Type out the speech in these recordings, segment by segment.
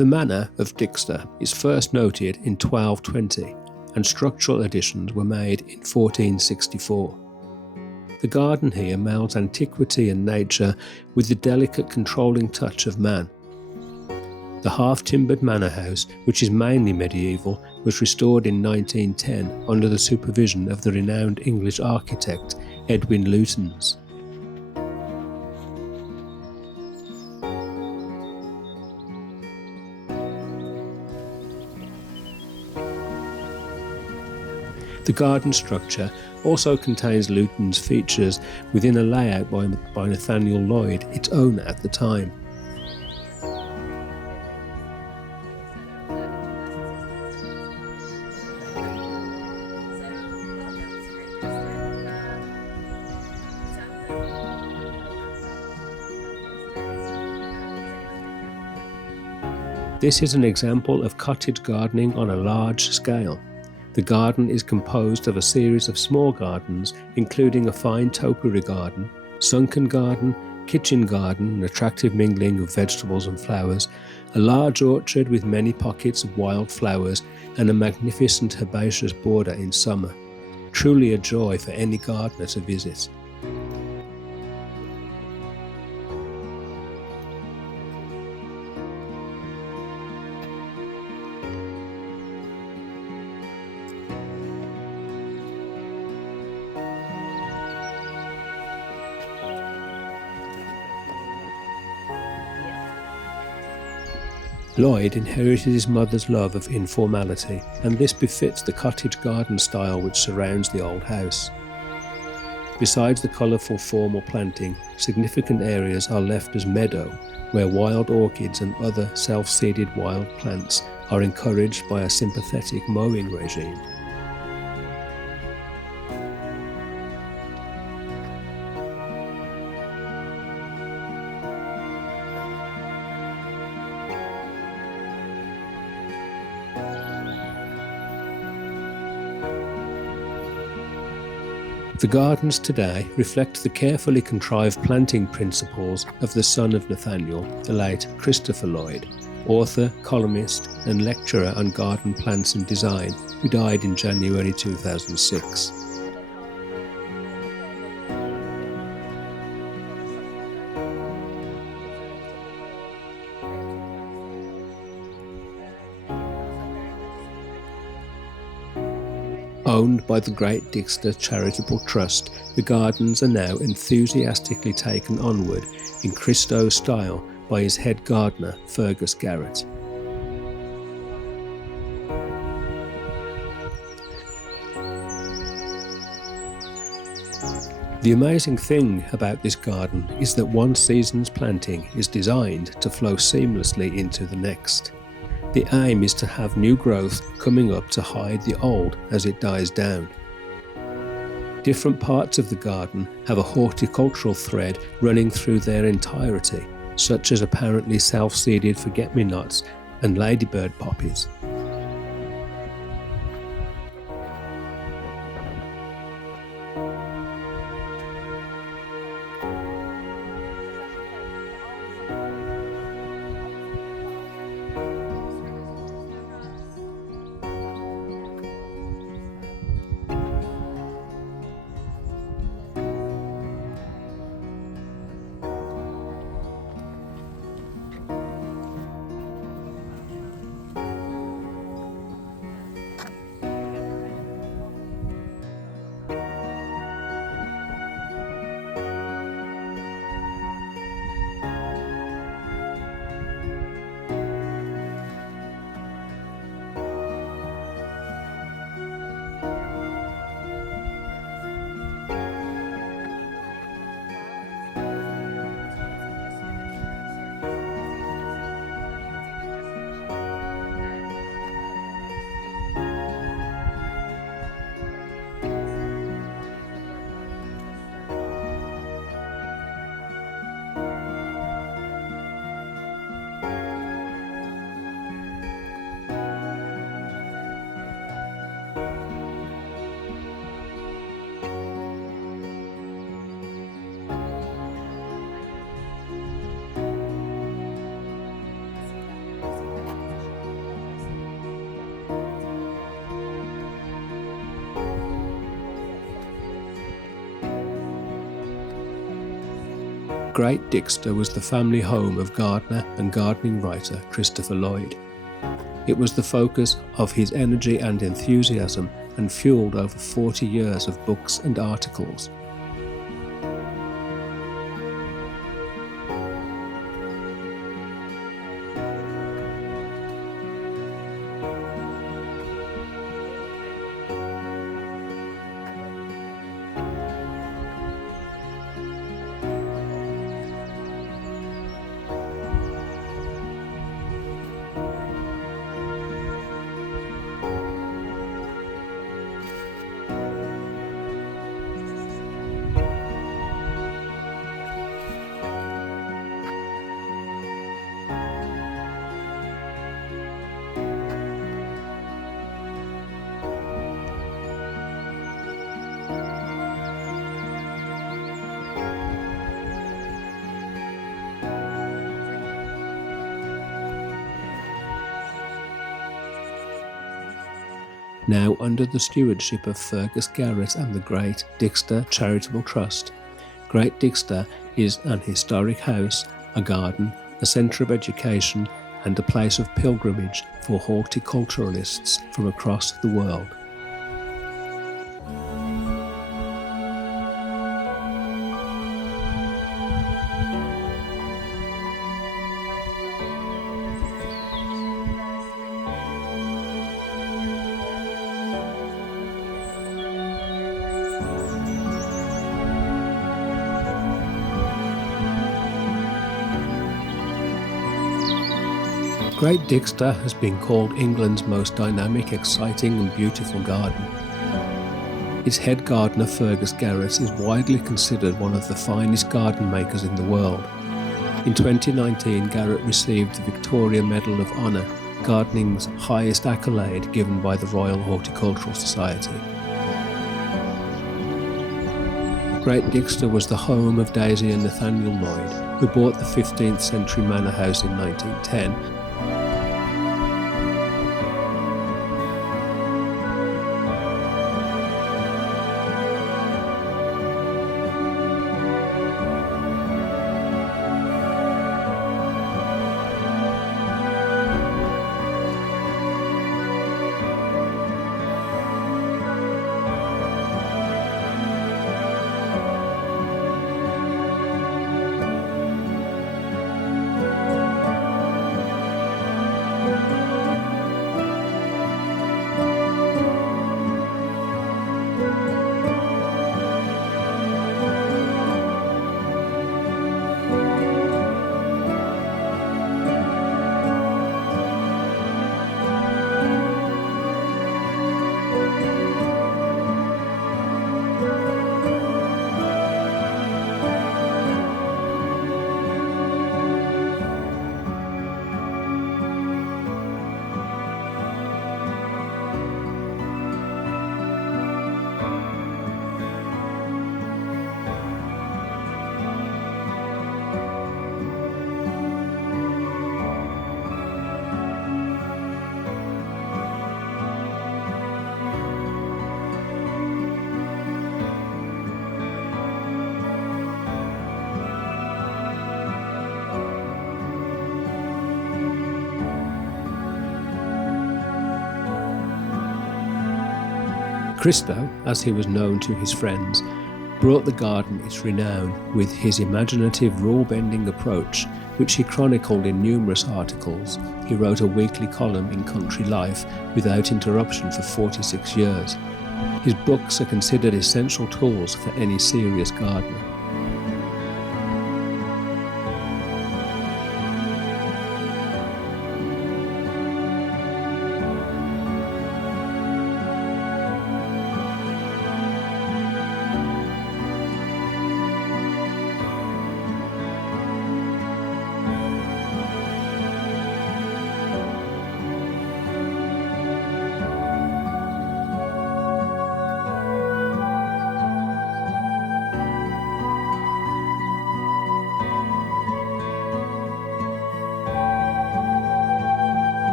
The manor of Dixter is first noted in 1220, and structural additions were made in 1464. The garden here melds antiquity and nature with the delicate controlling touch of man. The half-timbered manor house, which is mainly medieval, was restored in 1910 under the supervision of the renowned English architect Edwin Lutyens. The garden structure also contains Lutyens' features within a layout by Nathaniel Lloyd, its owner at the time. This is an example of cottage gardening on a large scale. The garden is composed of a series of small gardens, including a fine topiary garden, sunken garden, kitchen garden, an attractive mingling of vegetables and flowers, a large orchard with many pockets of wildflowers, and a magnificent herbaceous border in summer. Truly a joy for any gardener to visit. Lloyd inherited his mother's love of informality, and this befits the cottage garden style which surrounds the old house. Besides the colourful formal planting, significant areas are left as meadow, where wild orchids and other self-seeded wild plants are encouraged by a sympathetic mowing regime. The gardens today reflect the carefully contrived planting principles of the son of Nathaniel, the late Christopher Lloyd, author, columnist and lecturer on garden plants and design, who died in January 2006. Owned by the Great Dixter Charitable Trust, the gardens are now enthusiastically taken onward in Christo style by his head gardener Fergus Garrett. The amazing thing about this garden is that one season's planting is designed to flow seamlessly into the next. The aim is to have new growth coming up to hide the old as it dies down. Different parts of the garden have a horticultural thread running through their entirety, such as apparently self-seeded forget-me-nots and ladybird poppies. Great Dixter was the family home of gardener and gardening writer Christopher Lloyd. It was the focus of his energy and enthusiasm and fueled over 40 years of books and articles. Now under the stewardship of Fergus Garrett and the Great Dixter Charitable Trust. Great Dixter is an historic house, a garden, a centre of education and a place of pilgrimage for horticulturalists from across the world. Great Dixter has been called England's most dynamic, exciting and beautiful garden. Its head gardener Fergus Garrett is widely considered one of the finest garden makers in the world. In 2019, Garrett received the Victoria Medal of Honour, gardening's highest accolade given by the Royal Horticultural Society. Great Dixter was the home of Daisy and Nathaniel Lloyd, who bought the 15th century manor house in 1910. Christo, as he was known to his friends, brought the garden its renown with his imaginative rule-bending approach, which he chronicled in numerous articles. He wrote a weekly column in Country Life without interruption for 46 years. His books are considered essential tools for any serious gardener.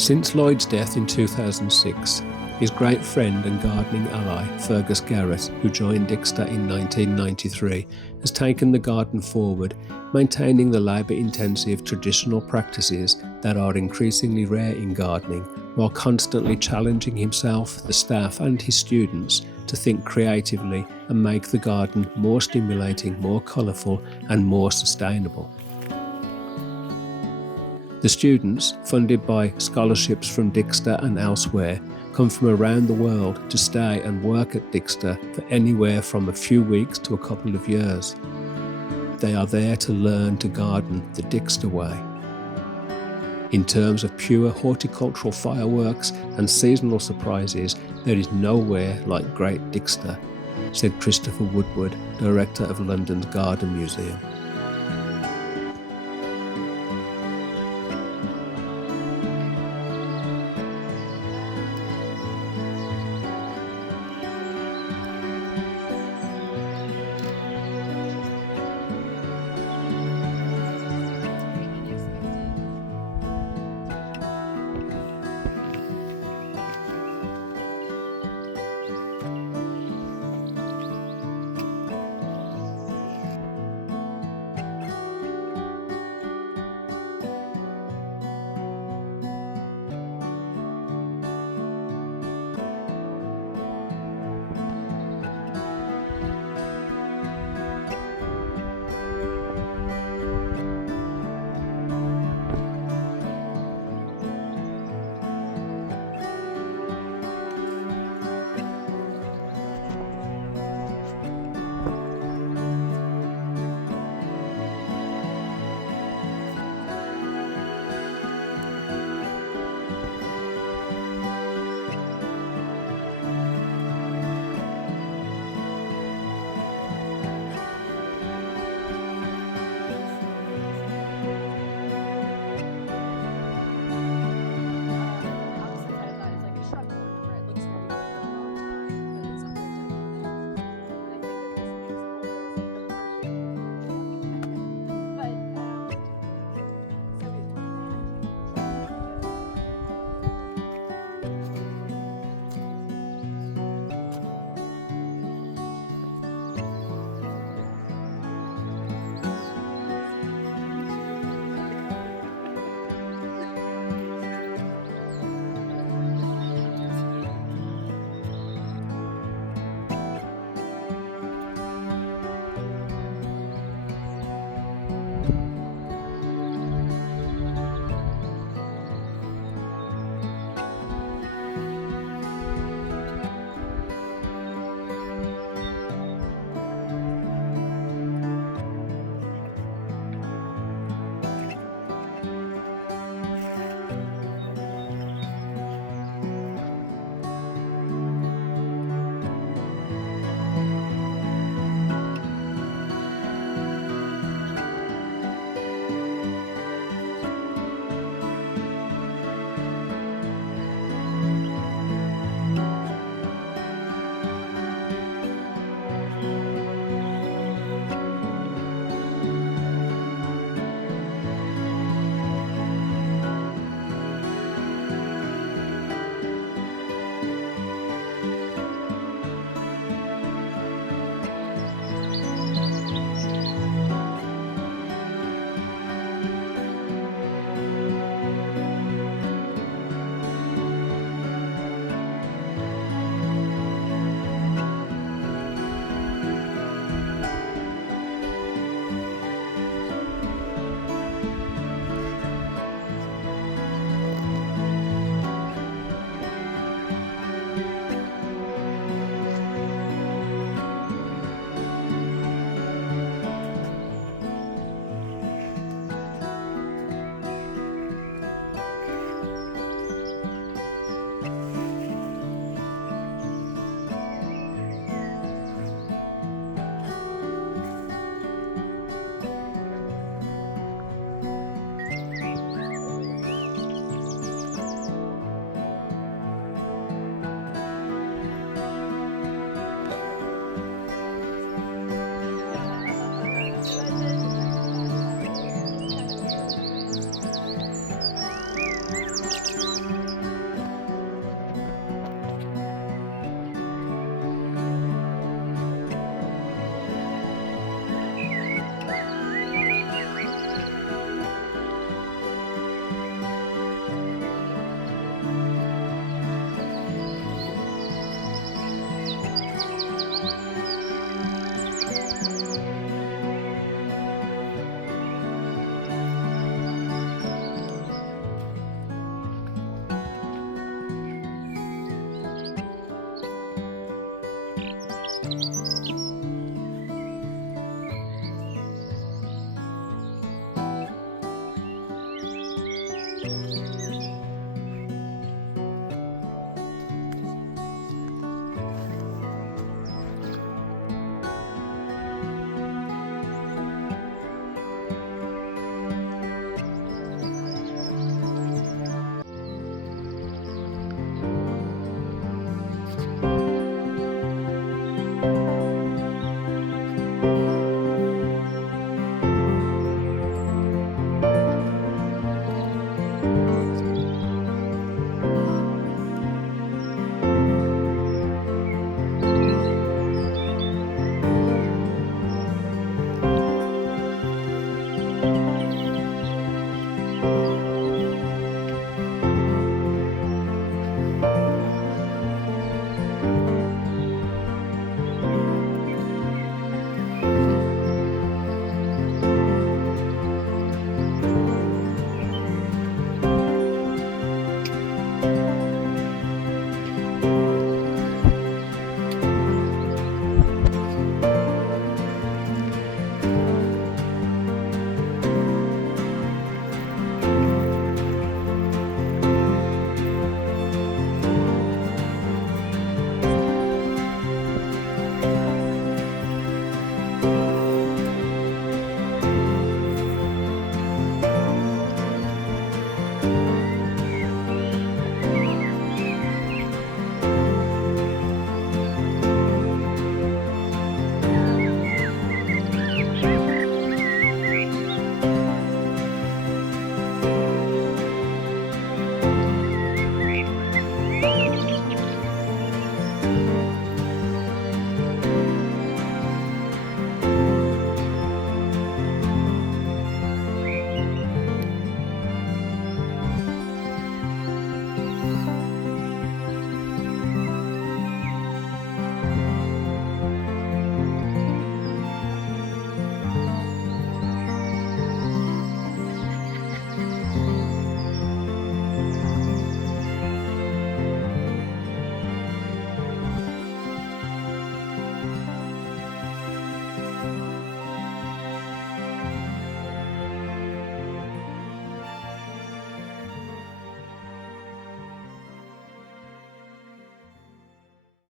Since Lloyd's death in 2006, his great friend and gardening ally, Fergus Garrett, who joined Dixter in 1993, has taken the garden forward, maintaining the labour-intensive traditional practices that are increasingly rare in gardening, while constantly challenging himself, the staff and his students to think creatively and make the garden more stimulating, more colourful and more sustainable. The students, funded by scholarships from Dixter and elsewhere, come from around the world to stay and work at Dixter for anywhere from a few weeks to a couple of years. They are there to learn to garden the Dixter way. In terms of pure horticultural fireworks and seasonal surprises, there is nowhere like Great Dixter, said Christopher Lloyd, director of London's Garden Museum.